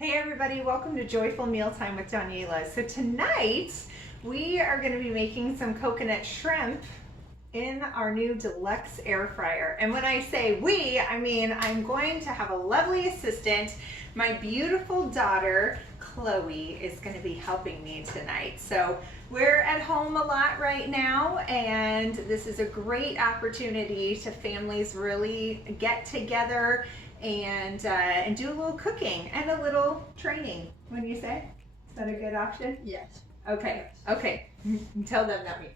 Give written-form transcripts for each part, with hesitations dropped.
Hey everybody, welcome to Joyful Mealtime with Daniela. So tonight we are going to be making some coconut shrimp in our new Deluxe Air Fryer. And when I say we, I mean I'm going to have a lovely assistant. My beautiful daughter, Chloe, is going to be helping me tonight. So we're at home a lot right now, and this is a great opportunity to families really get together and do a little cooking and a little training. What do you say? Is that a good option? Yes. Okay. Okay. Tell them, not me.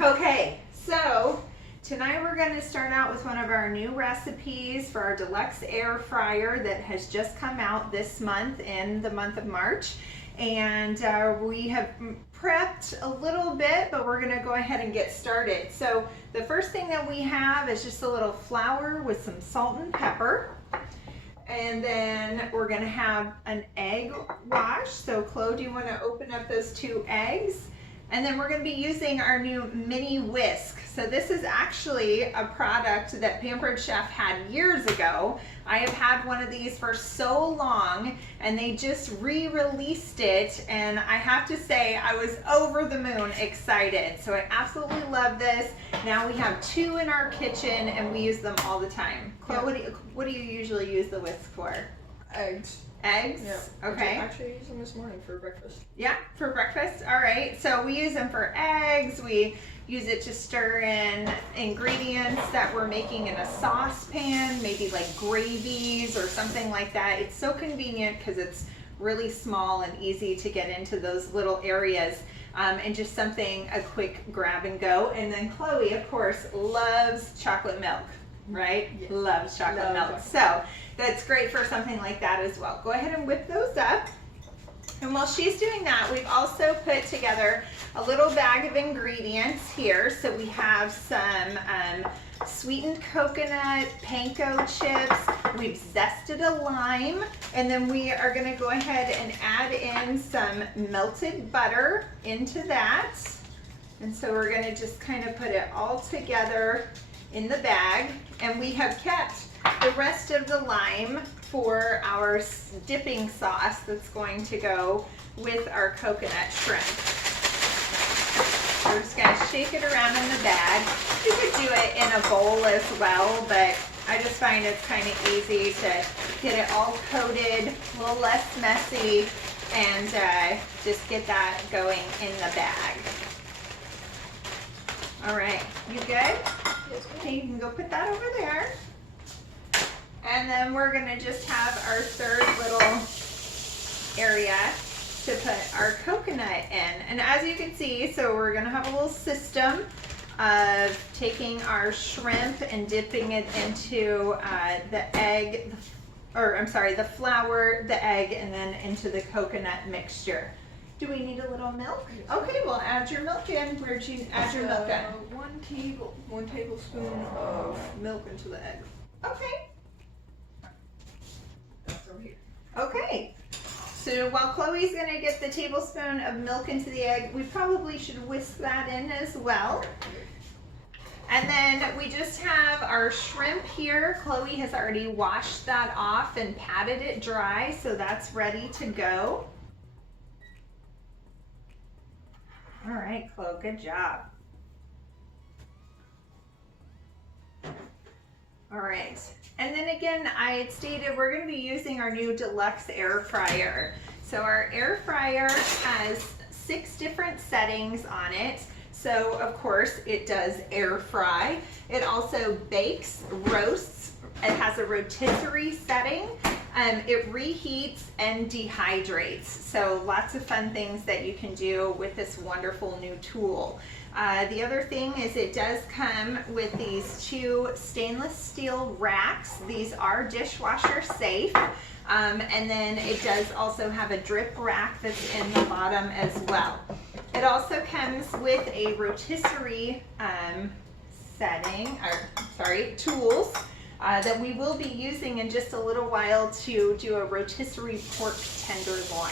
Okay. So tonight we're going to start out with one of our new recipes for our Deluxe Air Fryer that has just come out this month in the month of March. And we have prepped a little bit, but we're gonna go ahead and get started. So the first thing that we have is just a little flour with some salt and pepper. And then we're gonna have an egg wash. So Chloe, do you wanna open up those 2 eggs? And then we're gonna be using our new mini whisk. So this is actually a product that Pampered Chef had years ago. I have had one of these for so long, and they just re-released it, and I have to say I was over the moon excited. So I absolutely love this. Now we have 2 in our kitchen and we use them all the time. Chloe, what do you usually use the whisk for? Eggs. Eggs? Yeah. Okay. I actually used them this morning for breakfast. Yeah, for breakfast. All right. So we use them for eggs. We use it to stir in ingredients that we're making in a saucepan, maybe like gravies or something like that. It's so convenient because it's really small and easy to get into those little areas. And just something, a quick grab and go. And then Chloe, of course, loves chocolate milk, right? Yes. Loves chocolate milk. So that's great for something like that as well. Go ahead and whip those up. And while she's doing that, we've also put together a little bag of ingredients here. So we have some sweetened coconut, panko chips. We've zested a lime. And then we are going to go ahead and add in some melted butter into that. And so we're going to just kind of put it all together in the bag. And we have kept the rest of the lime for our dipping sauce that's going to go with our coconut shrimp. We're just going to shake it around in the bag. You could do it in a bowl as well, but I just find it's kind of easy to get it all coated, a little less messy, and just get that going in the bag. All right, you good? Yes. Okay, you can go put that over there. And then we're gonna just have our third little area to put our coconut in. And as you can see, so we're gonna have a little system of taking our shrimp and dipping it into the egg, or I'm sorry, the flour, the egg, and then into the coconut mixture. Do we need a little milk? Yes. Okay, well add your milk in. Where'd you add your milk in? 1 tablespoon of milk into the egg. Okay. That's over here. Okay, so while Chloe's gonna get the tablespoon of milk into the egg, we probably should whisk that in as well. And then we just have our shrimp here. Chloe has already washed that off and patted it dry, so that's ready to go. All right, Chloe, good job. All right. And then again, I had stated we're going to be using our new Deluxe Air Fryer. So our air fryer has 6 different settings on it. So of course it does air fry. It also bakes, roasts. It has a rotisserie setting. It reheats and dehydrates. So lots of fun things that you can do with this wonderful new tool. The other thing is it does come with these 2 stainless steel racks. These are dishwasher safe. And then it does also have a drip rack that's in the bottom as well. It also comes with a rotisserie tools that we will be using in just a little while to do a rotisserie pork tenderloin.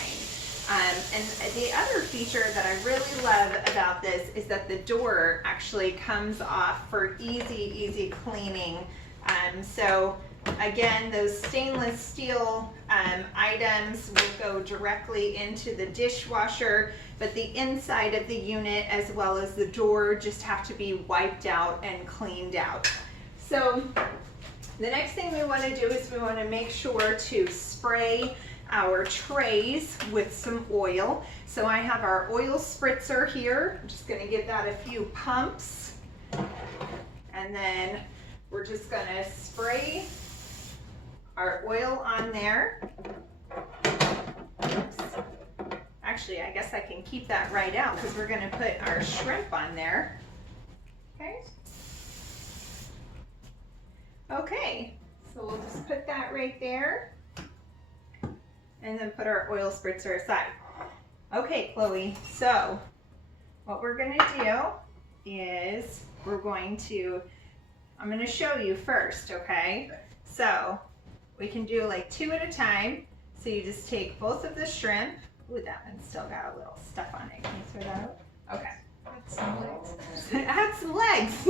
And the other feature that I really love about this is that the door actually comes off for easy cleaning. So Again, those stainless steel items will go directly into the dishwasher, but the inside of the unit as well as the door just have to be wiped out and cleaned out. So the next thing we want to do is we want to make sure to spray our trays with some oil. So I have our oil spritzer here. I'm just going to give that a few pumps, and then we're just going to spray our oil on there. Oops. Actually, I guess I can keep that right out because we're going to put our shrimp on there. Okay. Okay, so we'll just put that right there and then put our oil spritzer aside. Okay, Chloe, so what we're going to do is I'm going to show you first, okay? So we can do like 2 at a time. So you just take both of the shrimp. Ooh, that one's still got a little stuff on it. Can you throw that out? Okay. Add some legs. Add some legs.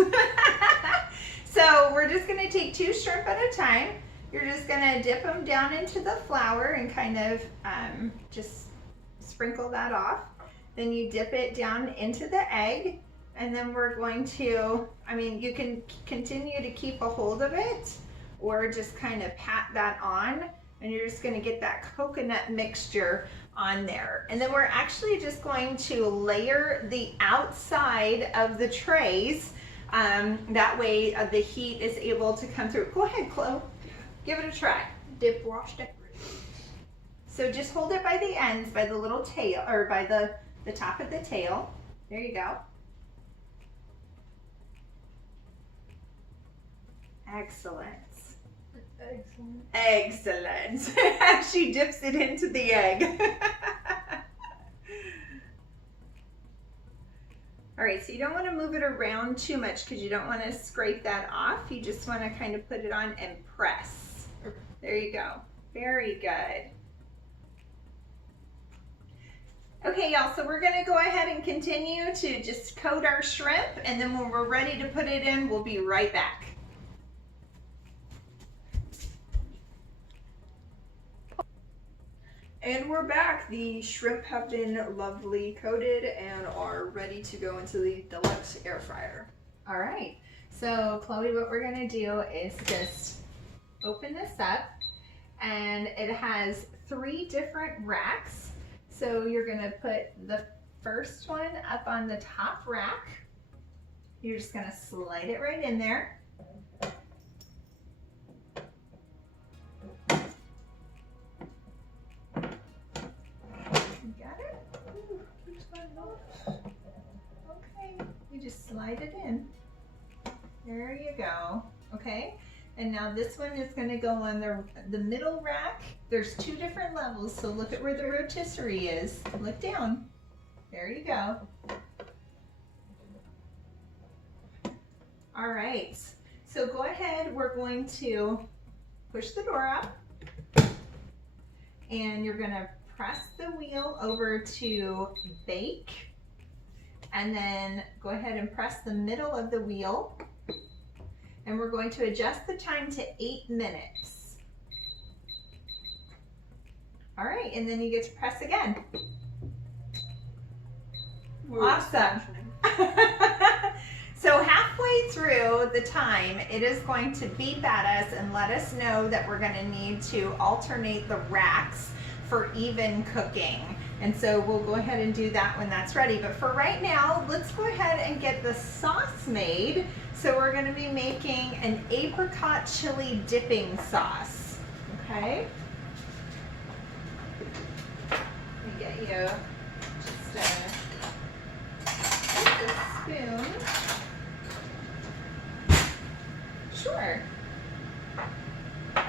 So we're just going to take 2 shrimp at a time. You're just going to dip them down into the flour and kind of just sprinkle that off. Then you dip it down into the egg, and then we're going to, you can continue to keep a hold of it or just kind of pat that on, and you're just going to get that coconut mixture on there. And then we're actually just going to layer the outside of the trays. That way the heat is able to come through. Go ahead, Chloe. Give it a try. Dip, wash, decorate. So just hold it by the ends, by the little tail, or by the top of the tail. There you go. Excellent. Excellent. Excellent. She dips it into the egg. All right, so you don't want to move it around too much because you don't want to scrape that off. You just want to kind of put it on and press. There you go. Very good. Okay, y'all, so we're going to go ahead and continue to just coat our shrimp, and then when we're ready to put it in, we'll be right back. And we're back. The shrimp have been lovely coated and are ready to go into the Deluxe Air Fryer. All right, so Chloe, what we're going to do is just open this up, and it has 3 different racks. So you're going to put the first one up on the top rack. You're just going to slide it right in there. Got it? Ooh, keeps going off. Okay, you just slide it in. There you go. Okay, and now this one is going to go on the middle rack. There's 2 different levels, so look at where the rotisserie is. Look down. There you go. All right, so go ahead. We're going to push the door up, and you're going to press the wheel over to bake, and then go ahead and press the middle of the wheel, and we're going to adjust the time to 8 minutes. All right, and then you get to press again. Awesome. So halfway through the time, it is going to beep at us and let us know that we're going to need to alternate the racks for even cooking. And so we'll go ahead and do that when that's ready. But for right now, let's go ahead and get the sauce made. So we're going to be making an apricot chili dipping sauce. Okay? Let me get you just a spoon. Sure.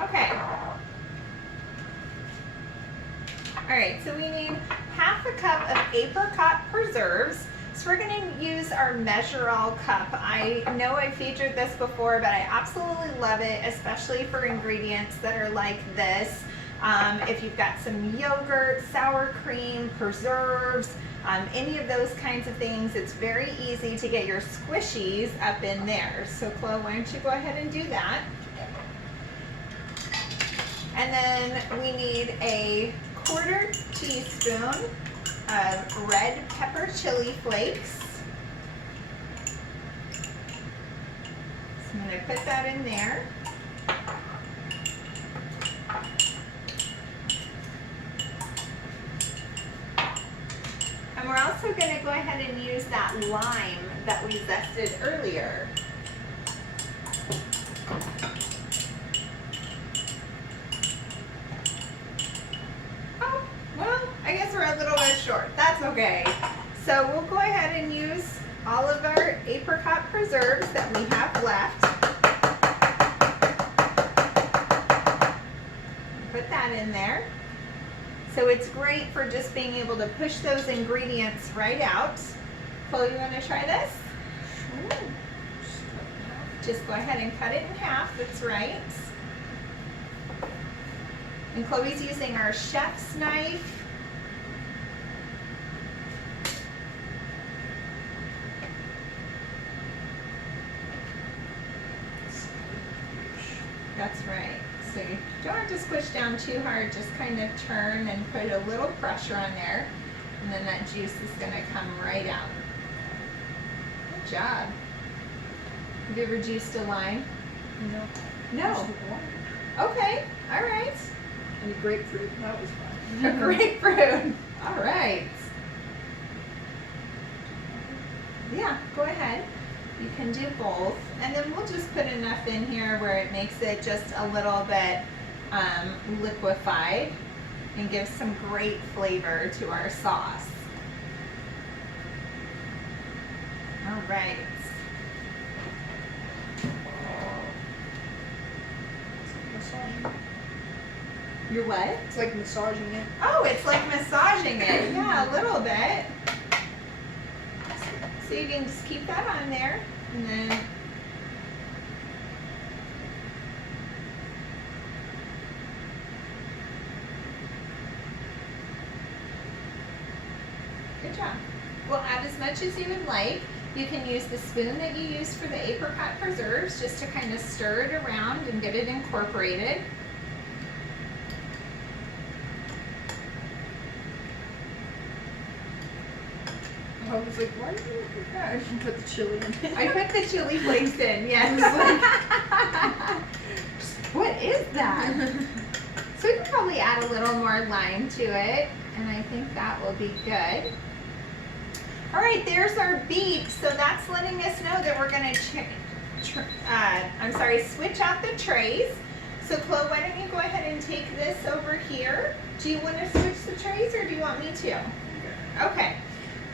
Okay. All right, so we need half a cup of apricot preserves. So we're going to use our measure-all cup. I know I featured this before, but I absolutely love it, especially for ingredients that are like this. If you've got some yogurt, sour cream, preserves, any of those kinds of things, it's very easy to get your squishies up in there. So Chloe, why don't you go ahead and do that? And then we need a 1/4 teaspoon of red pepper chili flakes. So I'm going to put that in there. And we're also going to go ahead and use that lime that we zested earlier. Oh, well, I guess we're a little bit short. That's okay. So we'll go ahead and use all of our apricot preserves that we have left. Put that in there. So it's great for just being able to push those ingredients right out. Chloe, you want to try this? Sure. Just go ahead and cut it in half, that's right. And Chloe's using our chef's knife. That's right. So you don't have to squish down too hard, just kind of turn and put a little pressure on there, and then that juice is going to come right out. Good job. Have you ever juiced a lime? No. No. Just with water. Okay, all right. And grapefruit, that was fun. A grapefruit. All right. Yeah, go ahead. You can do both. And then we'll just put enough in here where it makes it just a little bit liquefied and gives some great flavor to our sauce. All right. You're what? It's like massaging it. Oh, it's like massaging it. Yeah, a little bit. So you can just keep that on there, and then good job. We'll add as much as you would like. You can use the spoon that you used for the apricot preserves just to kind of stir it around and get it incorporated. I was like, why did you look at that? I should put the chili in. I put the chili flakes in, yes. What is that? So we can probably add a little more lime to it, and I think that will be good. All right, there's our beep. So that's letting us know that we're gonna switch out the trays. So Chloe, why don't you go ahead and take this over here? Do you want to switch the trays, or do you want me to? Okay.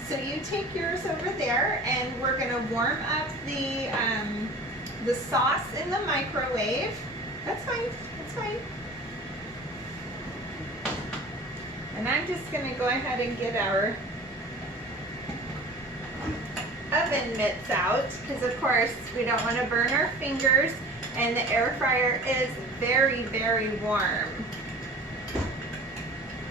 So you take yours over there, and we're gonna warm up the sauce in the microwave. That's fine, that's fine. And I'm just gonna go ahead and get our oven mitts out, because of course we don't want to burn our fingers, and the air fryer is very, very warm.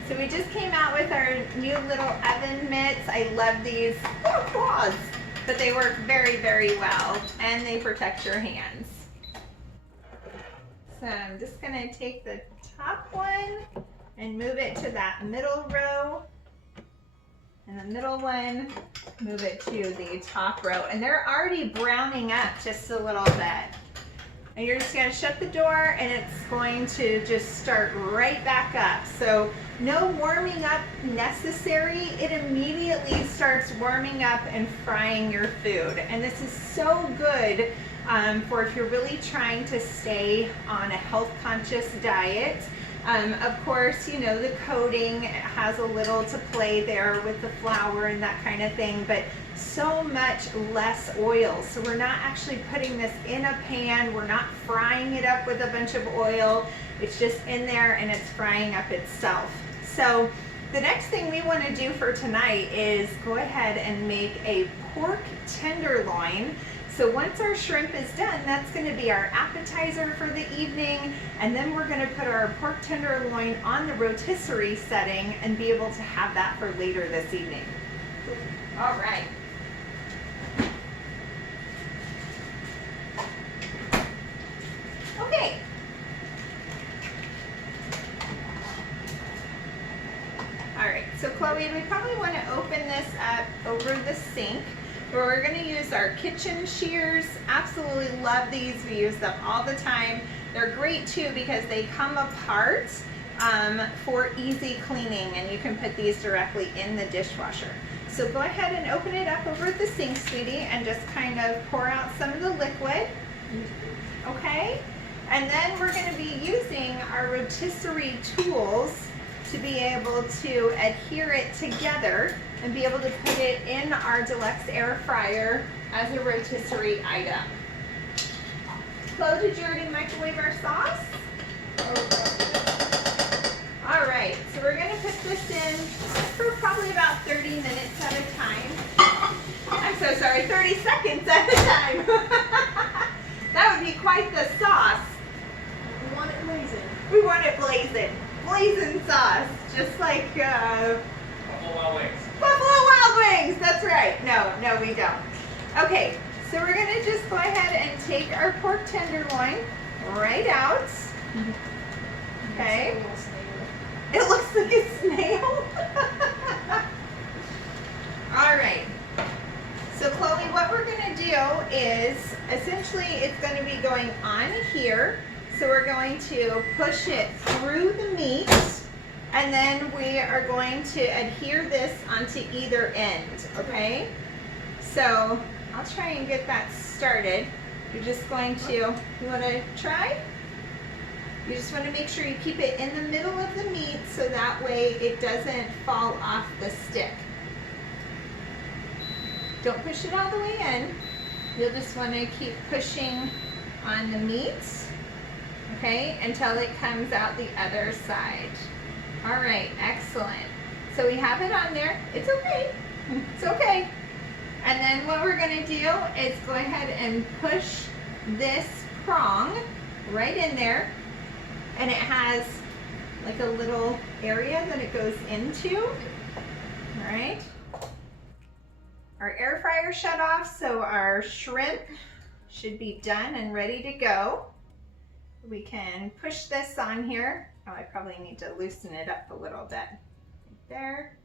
So we just came out with our new little oven mitts. I love these little claws, but they work very, very well, and they protect your hands. So I'm just gonna take the top one and move it to that middle row, and the middle one, move it to the top row. And they're already browning up just a little bit. And you're just gonna shut the door, and it's going to just start right back up. So no warming up necessary. It immediately starts warming up and frying your food. And this is so good for if you're really trying to stay on a health conscious diet. Of course, you know, the coating has a little to play there with the flour and that kind of thing, but so much less oil. So we're not actually putting this in a pan. We're not frying it up with a bunch of oil. It's just in there and it's frying up itself. So the next thing we want to do for tonight is go ahead and make a pork tenderloin. So once our shrimp is done, that's going to be our appetizer for the evening, and then we're going to put our pork tenderloin on the rotisserie setting and be able to have that for later this evening. All right. Okay. right, so Chloe, we probably want to open this up over the sink where we're going to use our kitchen shears. Absolutely love these. We use them all the time. They're great too because they come apart for easy cleaning, and you can put these directly in the dishwasher. So go ahead and open it up over the sink, sweetie, and just kind of pour out some of the liquid. Okay? And then we're going to be using our rotisserie tools to be able to adhere it together and be able to put it in our Deluxe Air Fryer as a rotisserie item. Chloe, did you already microwave our sauce? All right, so we're going to put this in for probably about 30 minutes at a time. I'm so sorry, 30 seconds at a time. That would be quite the sauce. We want it blazing. We want it blazing. Blazing sauce, just like Buffalo Wild Wings. Buffalo Wild Wings. That's right. No, we don't. Okay, so we're gonna just go ahead and take our pork tenderloin right out. Okay. It looks like a snail. All right. So Chloe, what we're gonna do is essentially it's gonna be going on here. So we're going to push it through the meat, and then we are going to adhere this onto either end, okay? So I'll try and get that started. You're just going to, you want to try? You just want to make sure you keep it in the middle of the meat so that way it doesn't fall off the stick. Don't push it all the way in. You'll just want to keep pushing on the meat. Okay, until it comes out the other side. All right, excellent. So we have it on there. It's okay. It's okay. And then what we're going to do is go ahead and push this prong right in there. And it has like a little area that it goes into. All right. Our air fryer shut off, so our shrimp should be done and ready to go. We can push this on here. Oh, I probably need to loosen it up a little bit. Right there.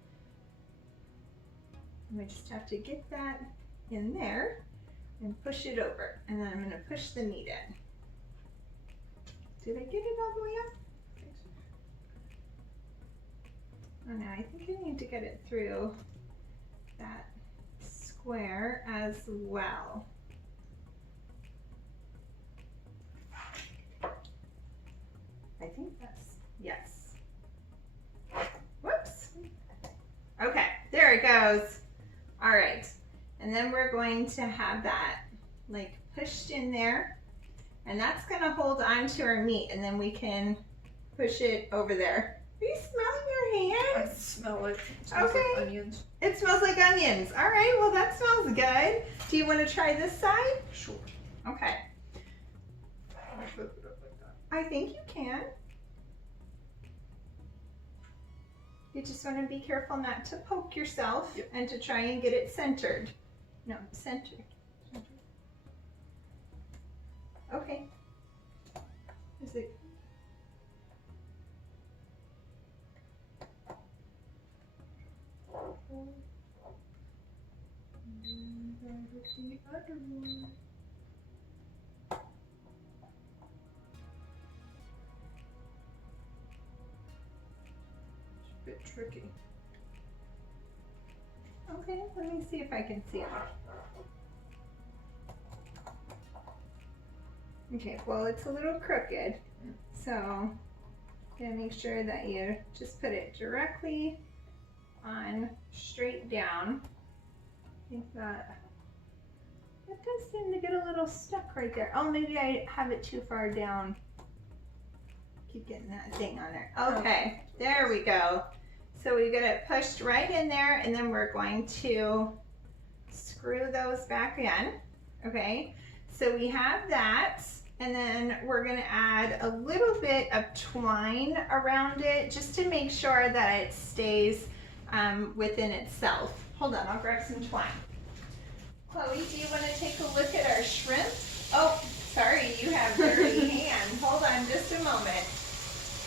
And we just have to get that in there and push it over. And then I'm going to push the meat in. Did I get it all the way up? Oh no, I think I need to get it through that square as well. I think that's, yes. Whoops. Okay, there it goes. All right, and then we're going to have that like pushed in there, and that's gonna hold onto our meat, and then we can push it over there. Are you smelling your I hands? smell it. It smells Okay. like onions. It smells like onions. All right, well that smells good. Do you want to try this side? Sure. Okay. I'll flip it up like that. I think you can. You just want to be careful not to poke yourself. Yep. And to try and get it centered. No, centered. Okay. Is it? Bit tricky. Okay, let me see if I can see it. Okay, well it's a little crooked, so gonna make sure that you just put it directly on, straight down. I think that does seem to get a little stuck right there. Oh, maybe I have it too far down. Keep getting that thing on there. Okay, there we go. So we get it pushed right in there, and then we're going to screw those back in. Okay, so we have that, and then we're gonna add a little bit of twine around it just to make sure that it stays within itself. Hold on, I'll grab some twine. Chloe, do you want to take a look at our shrimp? Oh, sorry, you have dirty hands. Hold on just a moment.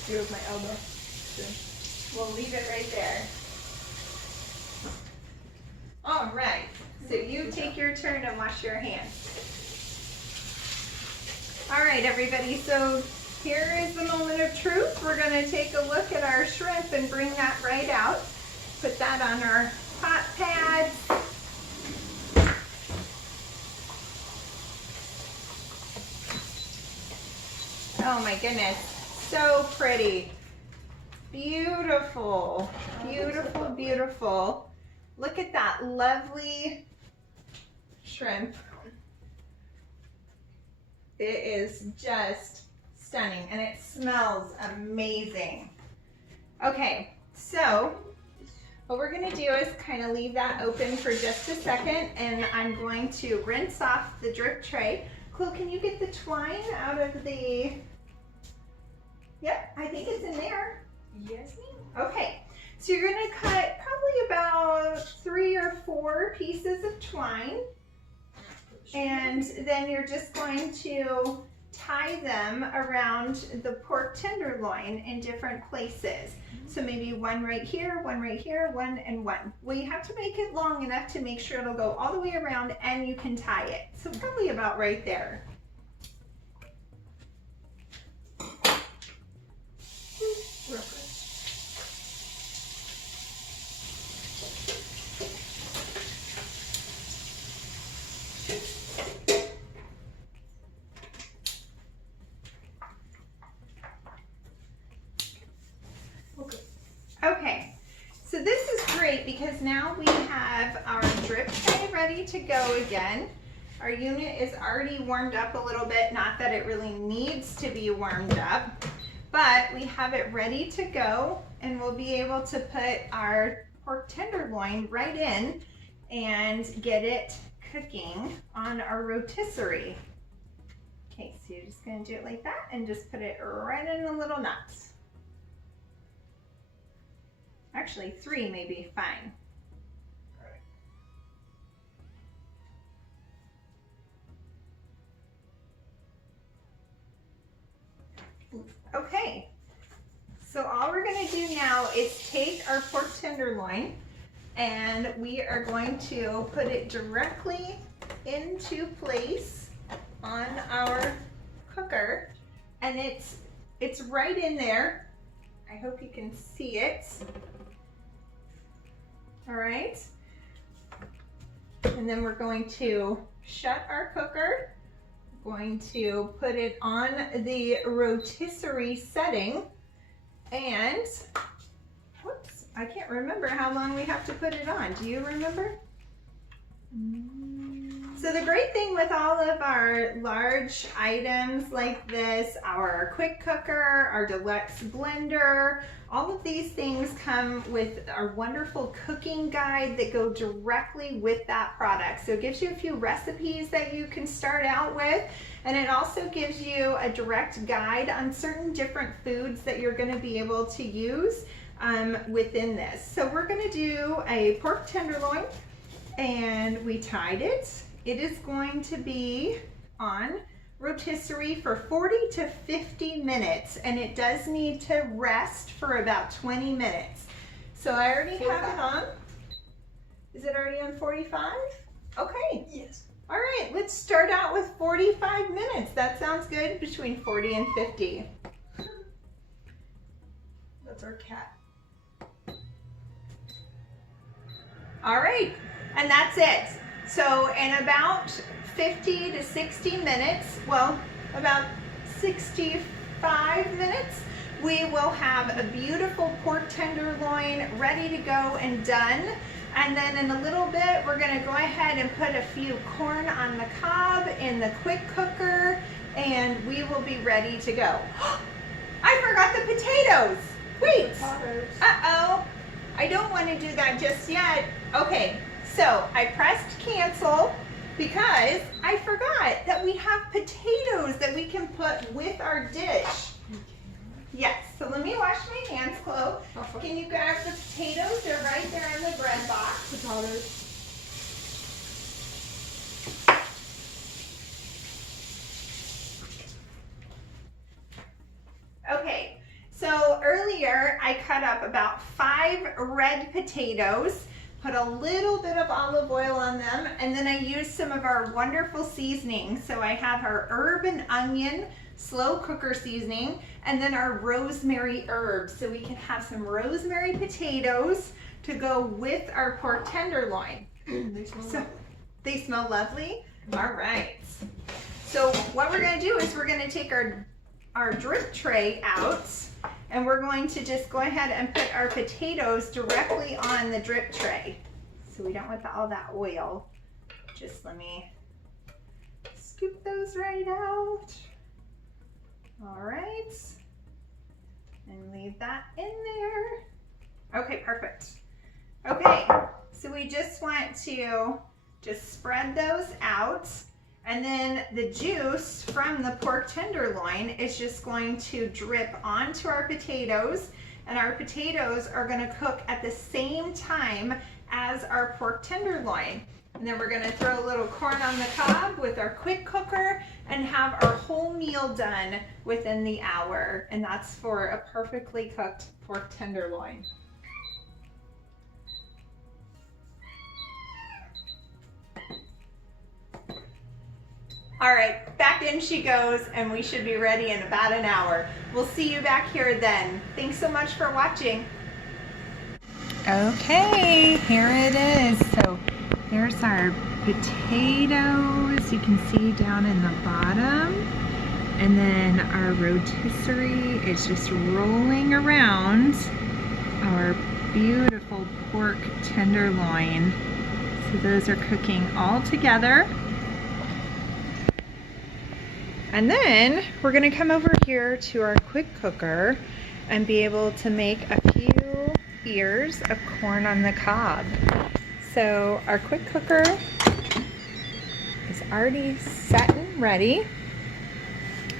Do it with my elbow. Good. We'll leave it right there. All right, so you take your turn and wash your hands. All right, everybody, so here is the moment of truth. We're gonna take a look at our shrimp and bring that right out. Put that on our hot pads. Oh my goodness, so pretty. Beautiful, beautiful, beautiful. Look at that lovely shrimp. It is just stunning and it smells amazing. Okay, so what we're gonna do is kind of leave that open for just a second, and I'm going to rinse off the drip tray. Chloe, can you get the twine out of the, yep, I think it's in there. Yes, ma'am. Okay, so you're gonna cut probably about 3 or 4 pieces of twine, and then you're just going to tie them around the pork tenderloin in different places. So maybe one right here, one and one. Well, you have to make it long enough to make sure it'll go all the way around and you can tie it. So probably about right there. Real quick. Okay, so this is great because now we have our drip tray ready to go again. Our unit is already warmed up a little bit, not that it really needs to be warmed up, but we have it ready to go, and we'll be able to put our pork tenderloin right in and get it cooking on our rotisserie. Okay, so you're just gonna do it like that and just put it right in the little nuts. Actually, 3 may be fine. Okay, so all we're gonna do now is take our pork tenderloin and we are going to put it directly into place on our cooker, and it's right in there. I hope you can see it. All right, and then we're going to shut our cooker. We're going to put it on the rotisserie setting, and whoops, I can't remember how long we have to put it on. Do you remember? So the great thing with all of our large items like this, our quick cooker, our deluxe blender, all of these things come with our wonderful cooking guide that go directly with that product. So it gives you a few recipes that you can start out with, and it also gives you a direct guide on certain different foods that you're going to be able to use within this. So we're going to do a pork tenderloin, and we tied it. It is going to be on rotisserie for 40 to 50 minutes, and it does need to rest for about 20 minutes. So I already have it on. Is it already on 45? Okay. Yes. All right, let's start out with 45 minutes. That sounds good, between 40 and 50. That's our cat. All right, and that's it. So in about 50 to 60 minutes, well, about 65 minutes, we will have a beautiful pork tenderloin ready to go and done. And then in a little bit, we're gonna go ahead and put a few corn on the cob in the quick cooker, and we will be ready to go. I forgot the potatoes. Wait. Uh-oh. I don't want to do that just yet. Okay, so I pressed cancel because I forgot that we have potatoes that we can put with our dish. Yes, so let me wash my hands, Chloe. Can you grab the potatoes? They're right there in the bread box. Potatoes. Okay, so earlier I cut up about 5 red potatoes. Put a little bit of olive oil on them, and then I use some of our wonderful seasoning. So I have our herb and onion slow cooker seasoning, and then our rosemary herbs. So we can have some rosemary potatoes to go with our pork tenderloin. They smell lovely? All right. So what we're gonna do is we're gonna take our drip tray out, and we're going to just go ahead and put our potatoes directly on the drip tray. So we don't want all that oil. Just let me scoop those right out. All right. And leave that in there. Okay, perfect. Okay, so we just want to just spread those out. And then the juice from the pork tenderloin is just going to drip onto our potatoes, and our potatoes are going to cook at the same time as our pork tenderloin. And then we're going to throw a little corn on the cob with our quick cooker and have our whole meal done within the hour. And that's for a perfectly cooked pork tenderloin. All right, back in she goes, and we should be ready in about an hour. We'll see you back here then. Thanks so much for watching. Okay, here it is. So there's our potatoes, you can see down in the bottom. And then our rotisserie is just rolling around our beautiful pork tenderloin. So those are cooking all together. And then we're gonna come over here to our quick cooker and be able to make a few ears of corn on the cob. So our quick cooker is already set and ready.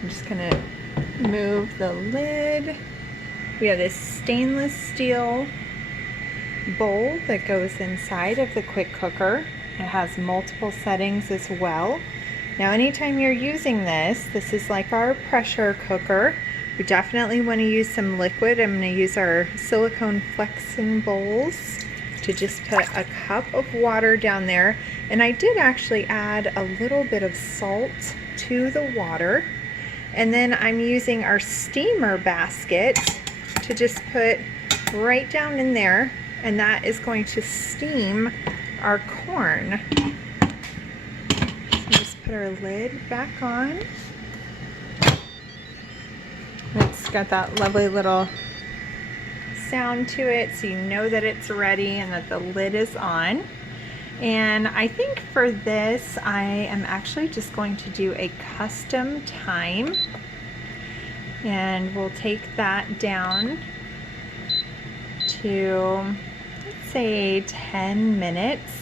I'm just gonna move the lid. We have this stainless steel bowl that goes inside of the quick cooker. It has multiple settings as well. Now anytime you're using this is like our pressure cooker. We definitely want to use some liquid. I'm going to use our silicone flexing bowls to just put a cup of water down there. And I did actually add a little bit of salt to the water. And then I'm using our steamer basket to just put right down in there, and that is going to steam our corn. Put our lid back on. It's got that lovely little sound to it, so you know that it's ready and that the lid is on. And I think for this, I am actually just going to do a custom time. And we'll take that down to, let's say, 10 minutes.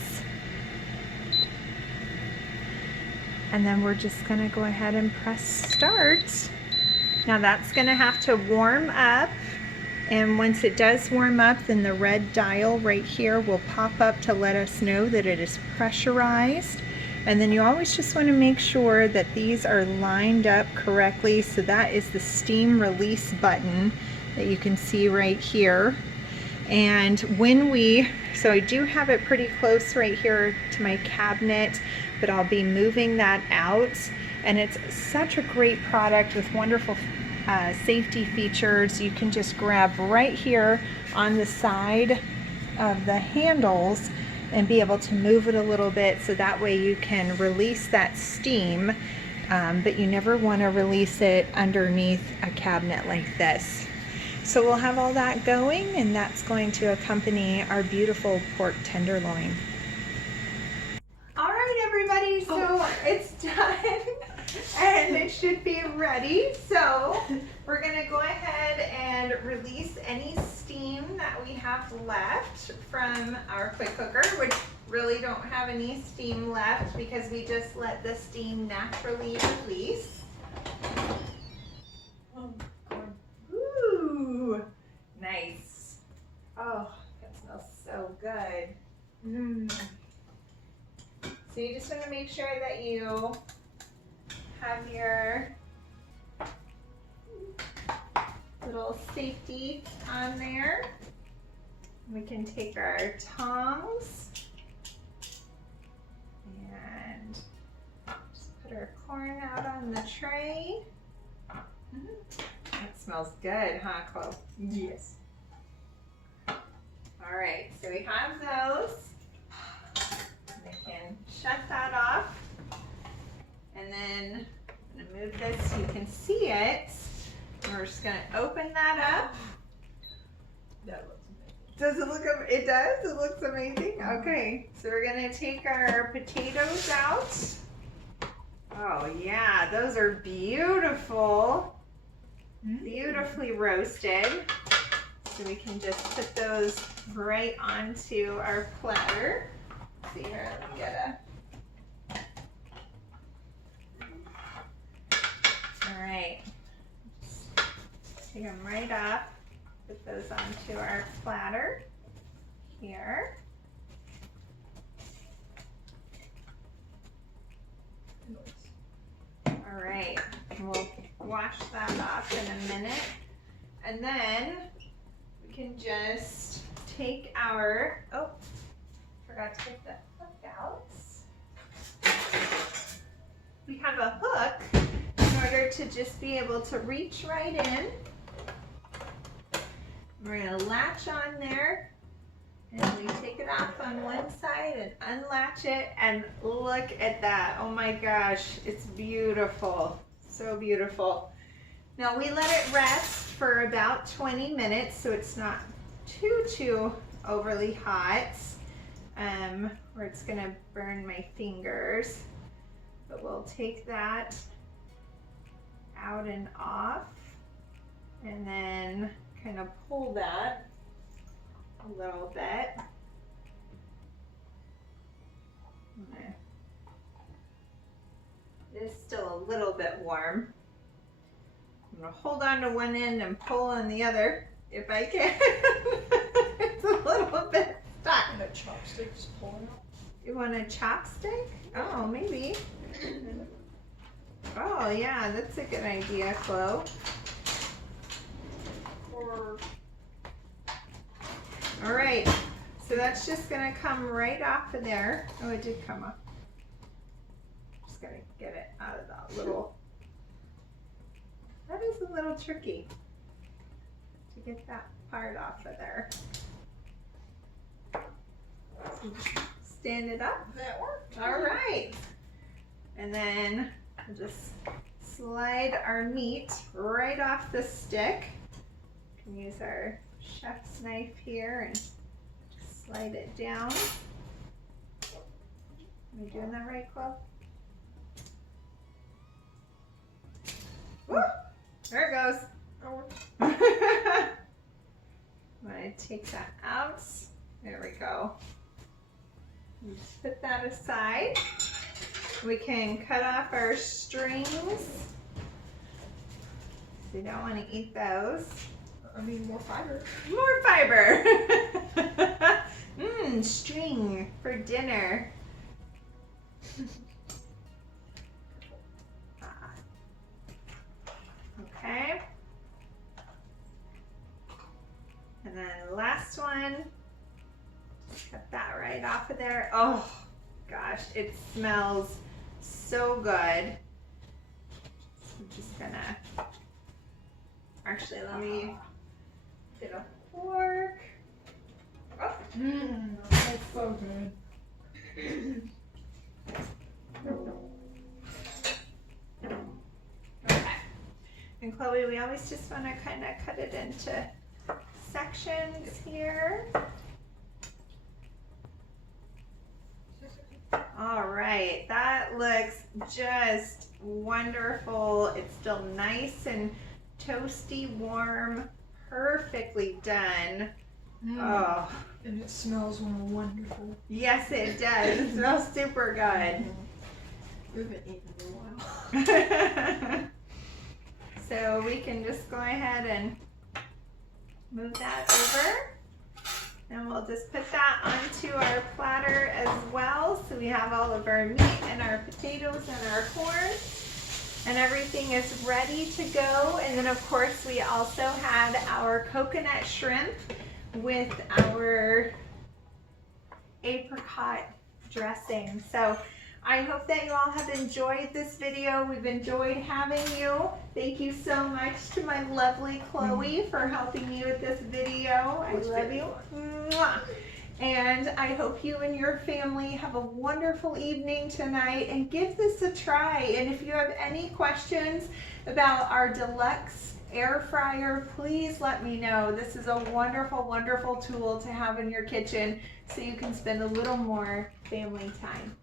And then we're just gonna go ahead and press start. Now that's gonna have to warm up, and once it does warm up, then the red dial right here will pop up to let us know that it is pressurized. And then you always just wanna make sure that these are lined up correctly. So that is the steam release button that you can see right here. And so I do have it pretty close right here to my cabinet, but I'll be moving that out. And it's such a great product with wonderful safety features. You can just grab right here on the side of the handles and be able to move it a little bit, so that way you can release that steam, but you never want to release it underneath a cabinet like this. So we'll have all that going, and that's going to accompany our beautiful pork tenderloin. All right, everybody, so it's done and it should be ready. So we're gonna go ahead and release any steam that we have left from our quick cooker, which really don't have any steam left because we just let the steam naturally release. Ooh, nice. Oh, that smells so good. So you just want to make sure that you have your little safety on there. We can take our tongs and just put our corn out on the tray. That smells good, huh, Chloe? Yes. All right, so we have those. We can shut that off. And then I'm gonna move this so you can see it. And we're just gonna open that up. That looks amazing. Does it look, it does? It looks amazing? Okay, so we're gonna take our potatoes out. Oh yeah, those are beautiful. Beautifully roasted. So we can just put those right onto our platter. Let's see here, let me get all right. Just take them right up, put those onto our platter here. All right, we'll wash that off in a minute. And then we can just take our, oh, forgot to get the hook out. We have a hook in order to just be able to reach right in. We're gonna latch on there and we take it off on one side and unlatch it, and look at that. Oh my gosh, it's beautiful. So beautiful. Now we let it rest for about 20 minutes so it's not too overly hot, where it's gonna burn my fingers. But we'll take that out and off and then kind of pull that a little bit. It is still a little bit warm. I'm gonna hold on to one end and pull on the other if I can. It's a little bit stuck. And a chopstick just pulling out. You want a chopstick? Oh, maybe. Oh yeah, that's a good idea, Chloe. Or All right, so that's just gonna come right off of there. Oh, it did come off. Just gotta get it out of that little. That is a little tricky to get that part off of there. Stand it up. that worked. All right. And then we'll just slide our meat right off the stick. We can use our chef's knife here and just slide it down. Am I doing that right, Chloe? Woo! There it goes. That worked. I'm gonna take that out. There we go. Just put that aside. We can cut off our strings. We don't want to eat those. I mean, more fiber. More fiber. String for dinner. Okay. And then last one. Cut that right off of there. Oh gosh, it smells so good. So I'm just gonna, actually let me get a fork. Oh. That's so good. Okay. And Chloe, we always just want to kind of cut it into sections here. All right, that looks just wonderful. It's still nice and toasty, warm, perfectly done. Oh, And it smells wonderful. yes it does. It smells super good. We haven't eaten in a while. So we can just go ahead and move that over. And we'll just put that onto our platter as well. So we have all of our meat and our potatoes and our corn. And everything is ready to go. And then of course we also had our coconut shrimp, with our apricot dressing. So I hope that you all have enjoyed this video. We've enjoyed having you. Thank you so much to my lovely Chloe for helping me with this video. I love you. Mwah. And I hope you and your family have a wonderful evening tonight and give this a try. And if you have any questions about our Deluxe Air Fryer, please let me know. This is a wonderful, wonderful tool to have in your kitchen so you can spend a little more family time.